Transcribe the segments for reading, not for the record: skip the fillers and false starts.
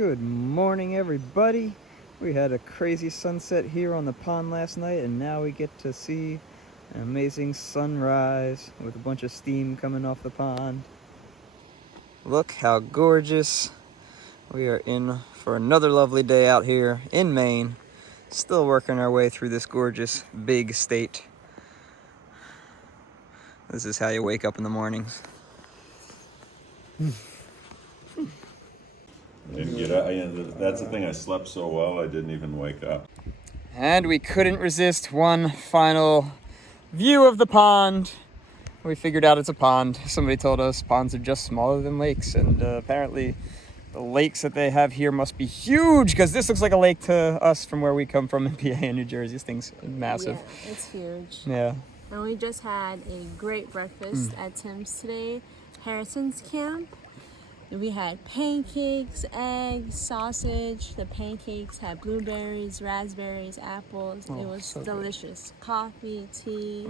Good morning, everybody. We had a crazy sunset here on the pond last night, and now we get to see an amazing sunrise with a bunch of steam coming off the pond. Look how gorgeous. We are in for another lovely day out here in Maine. Still working our way through this gorgeous big state. This is how you wake up in the mornings. Didn't get up. That's the thing. I slept so well, I didn't even wake up. And we couldn't resist one final view of the pond. We figured out it's a pond. Somebody told us ponds are just smaller than lakes, and apparently the lakes that they have here must be huge, because this looks like a lake to us from where we come from in PA and New Jersey. This thing's massive. Yeah, it's huge. Yeah. And we just had a great breakfast at Tim's today, Harrison's camp. We had pancakes, eggs, sausage. The pancakes had blueberries, raspberries, apples. It was so delicious. Good. Coffee, tea.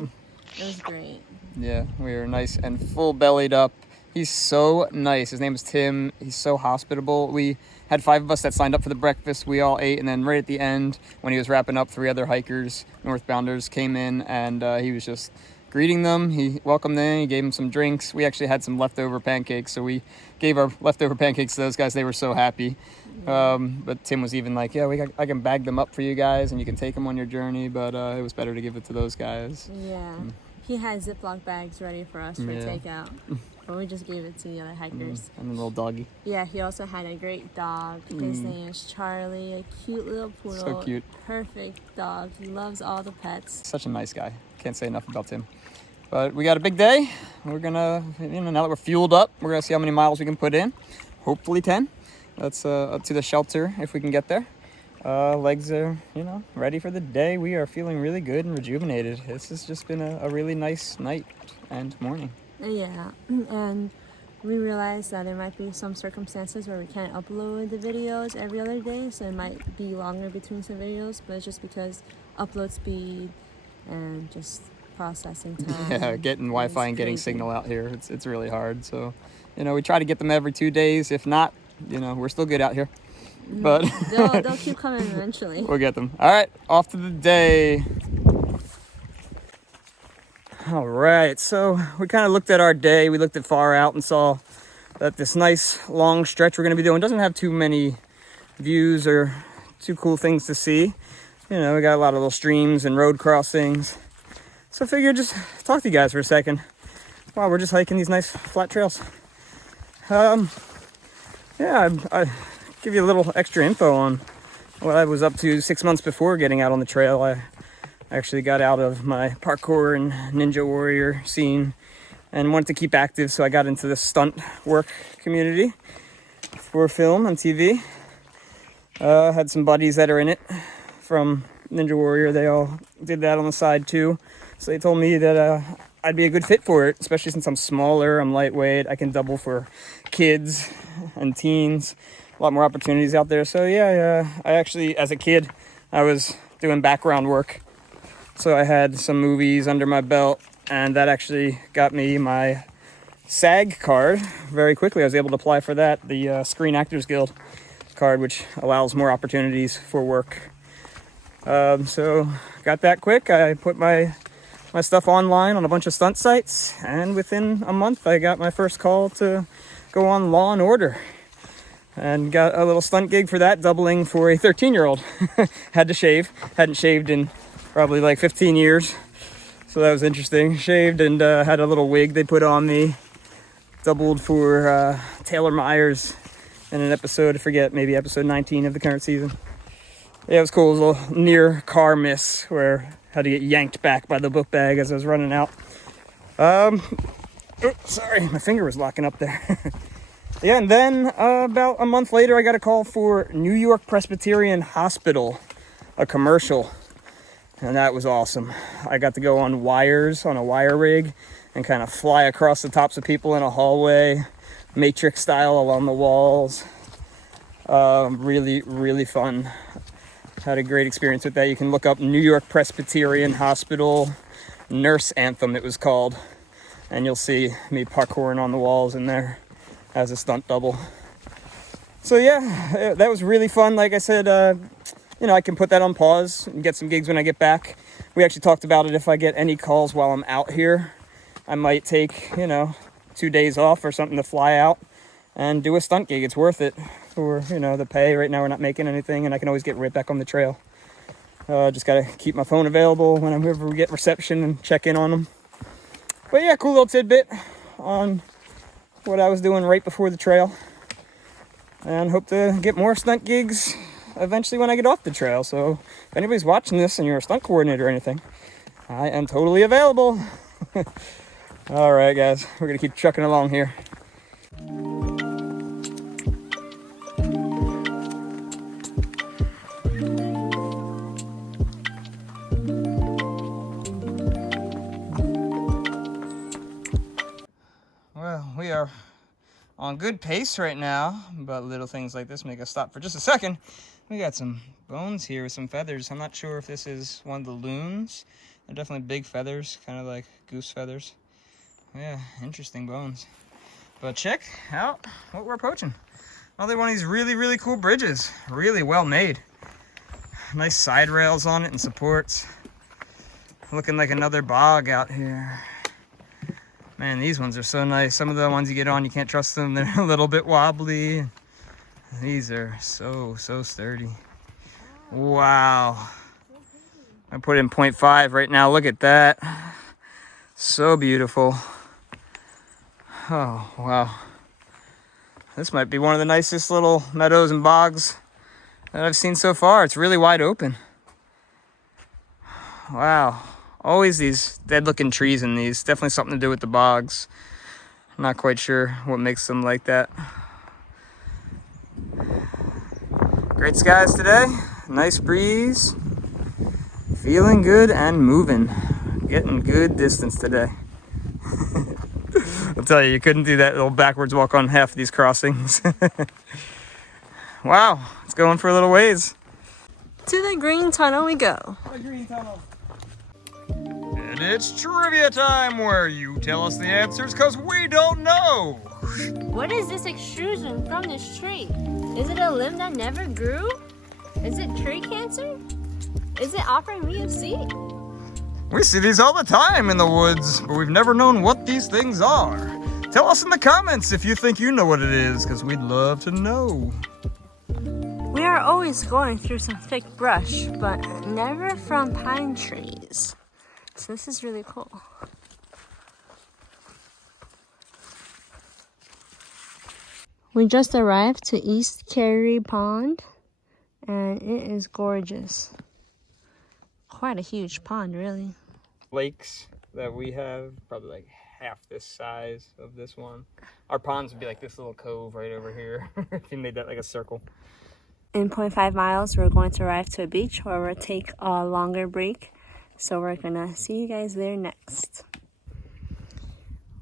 It was great. Yeah, we were nice and full-bellied up. He's so nice. His name is Tim. He's so hospitable. We had 5 of us that signed up for the breakfast. We all ate, and then right at the end, when he was wrapping up, 3 other hikers, northbounders, came in, and he was just greeting them. He welcomed them. He gave them some drinks. We actually had some leftover pancakes, so we gave our leftover pancakes to those guys. They were so happy. But Tim was even like, yeah, I can bag them up for you guys, and you can take them on your journey, but it was better to give it to those guys. Yeah. He had Ziploc bags ready for us for takeout. But we just gave it to the other hikers. And a little doggy. Yeah, he also had a great dog. His name is Charlie, a cute little poodle. So cute. Perfect dog. He loves all the pets. Such a nice guy. Can't say enough about Tim. But we got a big day. We're gonna, now that we're fueled up, we're gonna see how many miles we can put in. Hopefully 10. That's up to the shelter if we can get there. Legs are, ready for the day. We are feeling really good and rejuvenated. This has just been a really nice night and morning. Yeah, and we realized that there might be some circumstances where we can't upload the videos every other day, so it might be longer between some videos, but it's just because upload speed and just processing time. Yeah, getting Wi-Fi and getting signal out here, it's really hard. So, we try to get them every 2 days. If not, we're still good out here. But they'll keep coming eventually. We'll get them. All right, off to the day. All right, so we kind of looked at our day. We looked at far out and saw that this nice long stretch we're going to be doing doesn't have too many views or too cool things to see. We got a lot of little streams and road crossings. So I figured just talk to you guys for a second while we're just hiking these nice flat trails. I give you a little extra info on what I was up to 6 months before getting out on the trail. I actually got out of my parkour and ninja warrior scene and wanted to keep active, so I got into the stunt work community for film and TV. Had some buddies that are in it from Ninja Warrior. They all did that on the side too. So they told me that I'd be a good fit for it, especially since I'm smaller, I'm lightweight, I can double for kids and teens. A lot more opportunities out there. So I actually, as a kid, I was doing background work. So I had some movies under my belt, and that actually got me my SAG card very quickly. I was able to apply for that, the Screen Actors Guild card, which allows more opportunities for work. So got that quick. I put my stuff online on a bunch of stunt sites, and within a month I got my first call to go on Law and Order. And got a little stunt gig for that, doubling for a 13-year-old. Had to shave. Hadn't shaved in probably like 15 years. So that was interesting. Shaved and had a little wig they put on me. Doubled for Taylor Myers in an episode, I forget, maybe episode 19 of the current season. Yeah, it was cool. It was a little near car miss where I had to get yanked back by the book bag as I was running out. Sorry, my finger was locking up there. Yeah, and then about a month later, I got a call for New York Presbyterian Hospital, a commercial, and that was awesome. I got to go on wires, on a wire rig, and kind of fly across the tops of people in a hallway, Matrix style along the walls. Really, really fun. Had a great experience with that. You can look up New York Presbyterian Hospital Nurse Anthem, it was called, and you'll see me parkouring on the walls in there as a stunt double. So yeah, that was really fun. Like I said, you know, I can put that on pause and get some gigs when I get back. We actually talked about it. If I get any calls while I'm out here, I might take, you know, 2 days off or something to fly out and do a stunt gig. It's worth it for, you know, the pay. Right now we're not making anything, and I can always get right back on the trail. Just gotta keep my phone available whenever we get reception and check in on them. But yeah, cool little tidbit on what I was doing right before the trail. And hope to get more stunt gigs eventually when I get off the trail. So if anybody's watching this and you're a stunt coordinator or anything, I am totally available. All right, guys, we're gonna keep trucking along here. Well, we are on good pace right now, but little things like this make us stop for just a second. We got some bones here with some feathers. I'm not sure if this is one of the loons. They're definitely big feathers, kind of like goose feathers. Yeah, interesting bones. But check out what we're approaching. Another one of these really, really cool bridges. Really well made. Nice side rails on it and supports. Looking like another bog out here. Man, these ones are so nice. Some of the ones you get on, you can't trust them. They're a little bit wobbly. These are so sturdy. Wow. I put in 0.5 right now. Look at that. So beautiful. Oh, wow. This might be one of the nicest little meadows and bogs that I've seen so far. It's really wide open. Wow. Always these dead looking trees in these. Definitely something to do with the bogs. I'm not quite sure what makes them like that. Great skies today. Nice breeze. Feeling good and moving. Getting good distance today. I'll tell you, you couldn't do that little backwards walk on half of these crossings. Wow, it's going for a little ways. To the green tunnel we go. The green tunnel. And it's trivia time, where you tell us the answers because we don't know. What is this extrusion from this tree? Is it a limb that never grew? Is it tree cancer? Is it offering me a seat? We see these all the time in the woods, but we've never known what these things are. Tell us in the comments if you think you know what it is, because we'd love to know. We are always going through some thick brush, but never from pine trees. So this is really cool. We just arrived to East Carey Pond, and it is gorgeous. Quite a huge pond, really. Lakes that we have, probably like half this size of this one. Our ponds would be like this little cove right over here, if you made that like a circle. In 0.5 miles, we're going to arrive to a beach where we'll take a longer break. So we're gonna see you guys there next.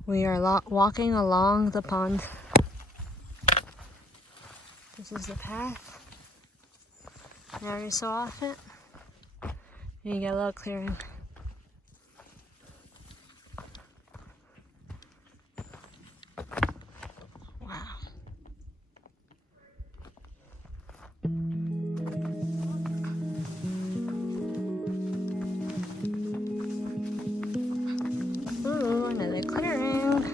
We are walking along the pond. This is the path. I already saw off it. You get a little clearing. Wow. Ooh, another clearing.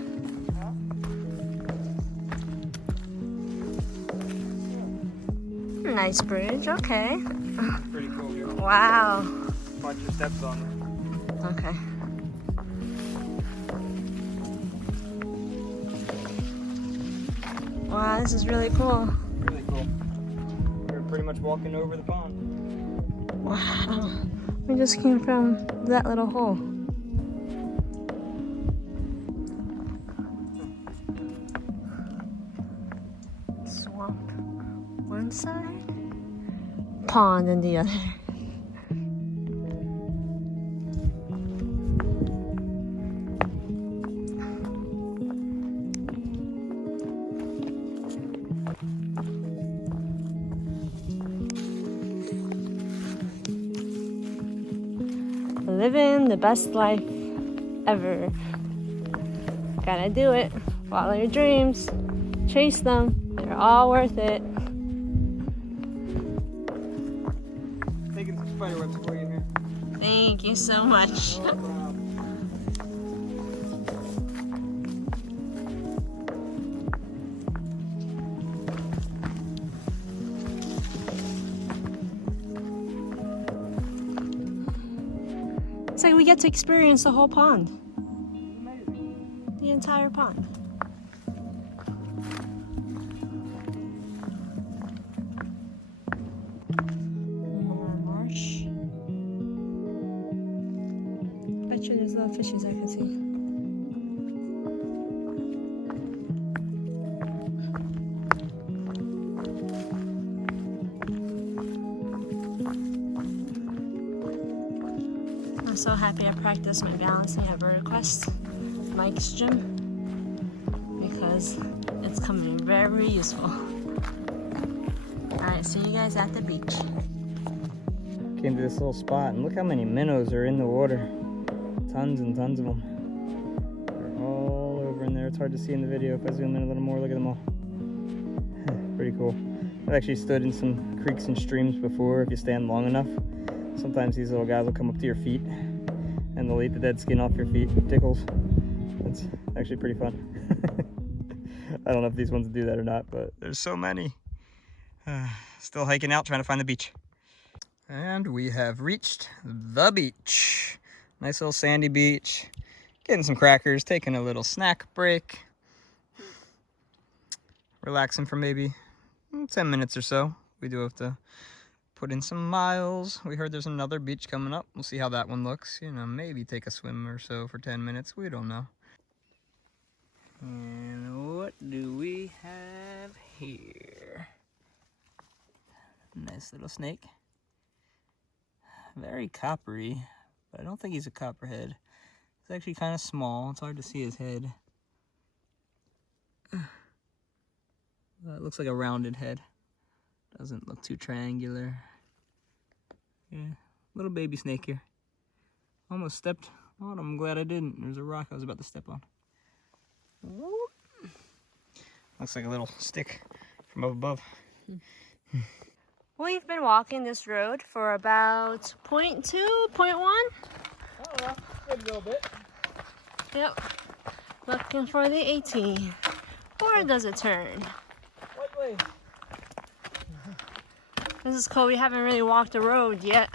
Nice bridge, okay. Pretty cool here. Wow. Watch your steps on it. Okay. Wow, this is really cool. Really cool. We're pretty much walking over the pond. Wow. We just came from that little hole. Swamp one side, pond on the other. Living the best life ever. Gotta do it. Follow your dreams. Chase them. They're all worth it. spider webs for you here. Thank you so much. No problem. It's like we get to experience the whole pond. The entire pond. More marsh. Bet you there's little fishes I can see. I'm so happy I practiced my balancing at VertiQuest, Mike's gym, because it's coming very useful. Alright, see you guys at the beach. Came to this little spot and look how many minnows are in the water. Tons and tons of them. They're all over in there. It's hard to see in the video. If I zoom in a little more, look at them all. Pretty cool. I've actually stood in some creeks and streams before. If you stand long enough, sometimes these little guys will come up to your feet and they'll eat the dead skin off your feet. It tickles. That's actually pretty fun. I don't know if these ones do that or not, but there's so many. Still hiking out, trying to find the beach. And we have reached the beach. Nice little sandy beach. Getting some crackers, taking a little snack break. Relaxing for maybe 10 minutes or so. We do have to put in some miles. We heard there's another beach coming up. We'll see how that one looks. You know, maybe take a swim or so for 10 minutes. We don't know. And what do we have here? Nice little snake. Very coppery, but I don't think he's a copperhead. He's actually kind of small. It's hard to see his head. It looks like a rounded head. Doesn't look too triangular. Yeah, little baby snake here. Almost stepped on him. I'm glad I didn't. There's a rock I was about to step on. Whoop. Looks like a little stick from up above. We've been walking this road for about 0.2, 0.1. Oh, well, a little bit. Yep. Looking for the 18. Or does it turn? What way? This is cool. We haven't really walked the road yet.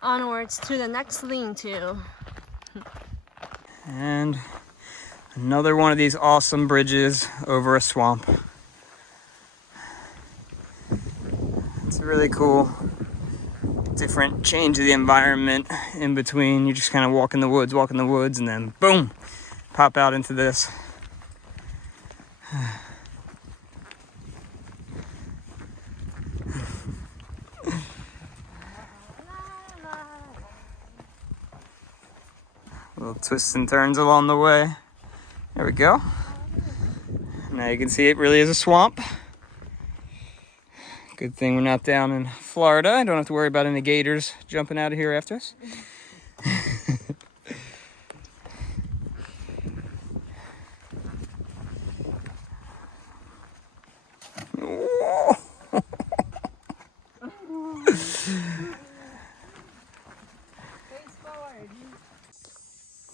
Onwards to the next lean-to. And another one of these awesome bridges over a swamp. It's really cool. Different change of the environment in between. You just kind of walk in the woods, and then boom, pop out into this. Little twists and turns along the way. There we go. Now you can see it really is a swamp. Good thing we're not down in Florida. I don't have to worry about any gators jumping out of here after us.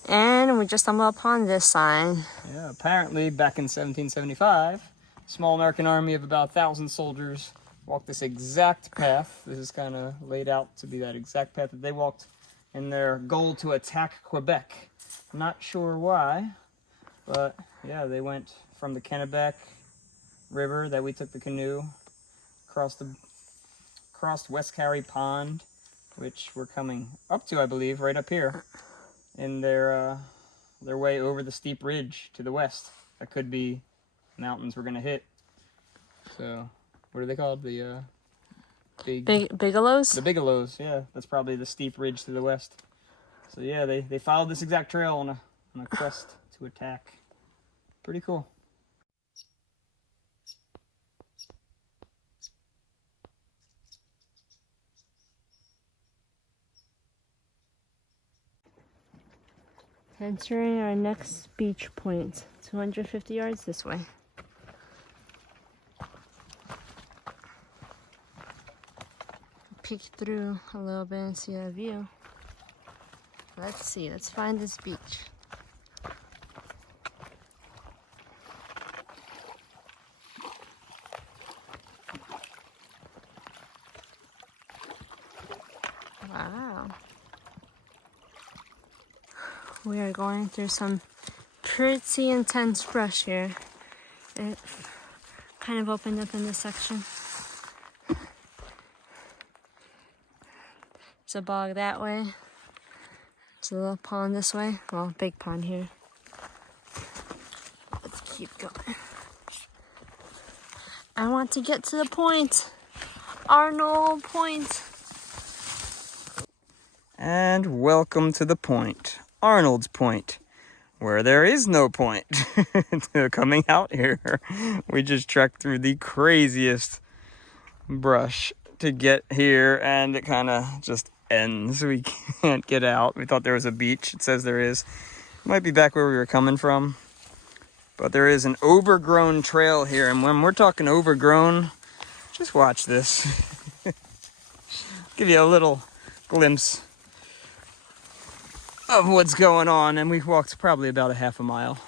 And we just stumbled upon this sign. Yeah, apparently back in 1775, a small American army of about 1,000 soldiers walked this exact path. This is kind of laid out to be that exact path that they walked in their goal to attack Quebec. Not sure why, but yeah, they went from the Kennebec River that we took the canoe, crossed West Carry Pond, which we're coming up to, I believe, right up here, in their way over the steep ridge to the west. That could be mountains we're gonna hit. So, what are they called? The Bigelows? The Bigelows, yeah. That's probably the steep ridge to the west. So yeah, they followed this exact trail on a quest to attack. Pretty cool. Entering our next beach point, 250 yards this way. peek through a little bit and see the view. Let's see, let's find this beach. Wow. We are going through some pretty intense brush here. It kind of opened up in this section. There's a bog that way. There's a little pond this way. Well, big pond here. Let's keep going. I want to get to the point. Arnold Point. And welcome to the point, Arnold's Point, where there is no point to coming out here. We just trekked through the craziest brush to get here, and it kind of just ends. We can't get out. We thought there was a beach. It says there is. Might be back where we were coming from, but there is an overgrown trail here, and when we're talking overgrown, just watch this. Give you a little glimpse of what's going on, and we walked probably about a half a mile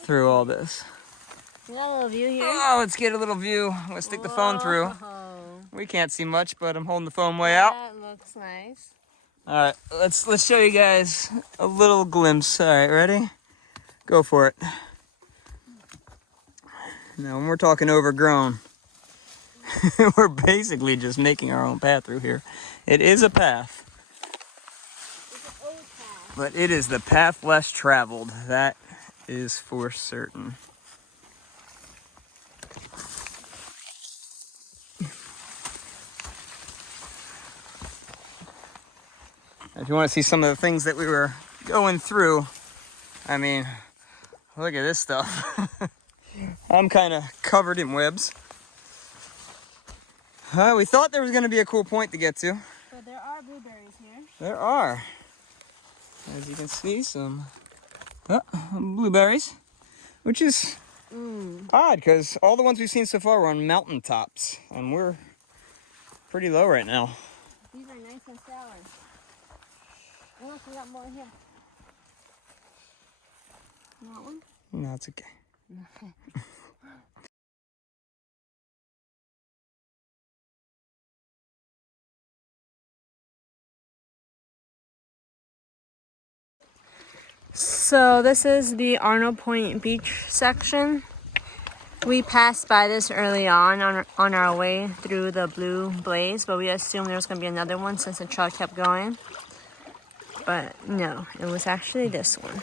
through all this. You got a little view here? Oh, let's get a little view. I'm gonna stick the phone through. We can't see much, but I'm holding the phone way out. That looks nice. All right, let's show you guys a little glimpse. All right, ready? Go for it. Now, when we're talking overgrown, we're basically just making our own path through here. It is a path. But it is the path less traveled. That is for certain. If you want to see some of the things that we were going through, I mean, look at this stuff. I'm kind of covered in webs. We thought there was going to be a cool point to get to. So there are blueberries here. There are. As you can see, some blueberries, which is odd because all the ones we've seen so far were on mountaintops, and we're pretty low right now. These are nice and sour. Oh, look, we got more here. That one? No, it's okay. So this is the Arnold Point Beach section. We passed by this early on our way through the Blue Blaze, but we assumed there was going to be another one since the trail kept going. But no, it was actually this one.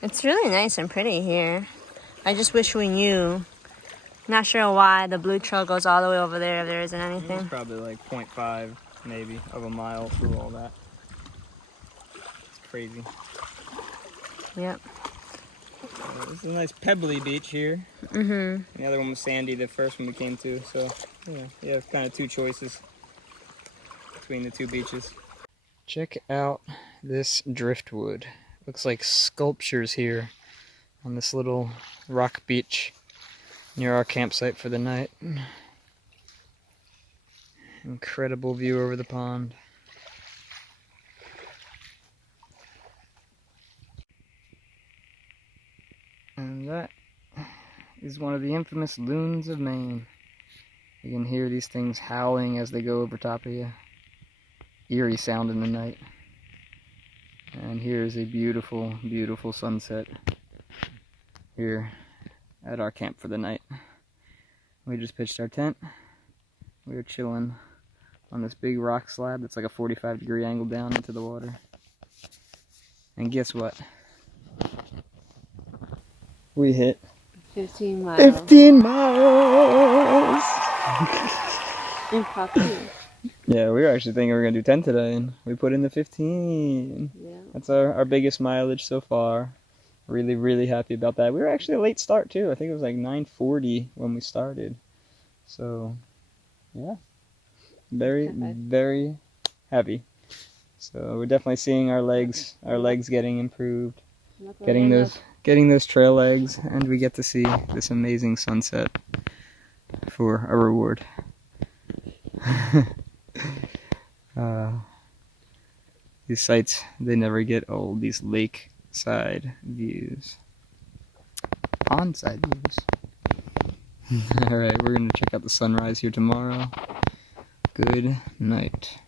It's really nice and pretty here. I just wish we knew. Not sure why the blue trail goes all the way over there if there isn't anything. It's probably like 0.5 maybe of a mile through all that. It's crazy. Yep. This is a nice pebbly beach here. Mm-hmm. The other one was sandy, the first one we came to. So, yeah, kind of two choices between the two beaches. Check out this driftwood. Looks like sculptures here on this little rock beach near our campsite for the night. Incredible view over the pond. And that is one of the infamous loons of Maine. You can hear these things howling as they go over top of you. Eerie sound in the night. And here is a beautiful, beautiful sunset here at our camp for the night. We just pitched our tent. We are chilling on this big rock slab that's like a 45-degree angle down into the water. And guess what? We hit 15 miles. 15 miles! Impromptu. Yeah, we were actually thinking we were going to do 10 today, and we put in the 15. Yeah. That's our biggest mileage so far. Really, really happy about that. We were actually a late start, too. I think it was like 9:40 when we started. So, yeah. Very, very happy. So we're definitely seeing our legs getting improved. Getting those trail legs, and we get to see this amazing sunset for a reward. These sights, they never get old, these lakeside views. Pond-side views. Alright, we're going to check out the sunrise here tomorrow. Good night.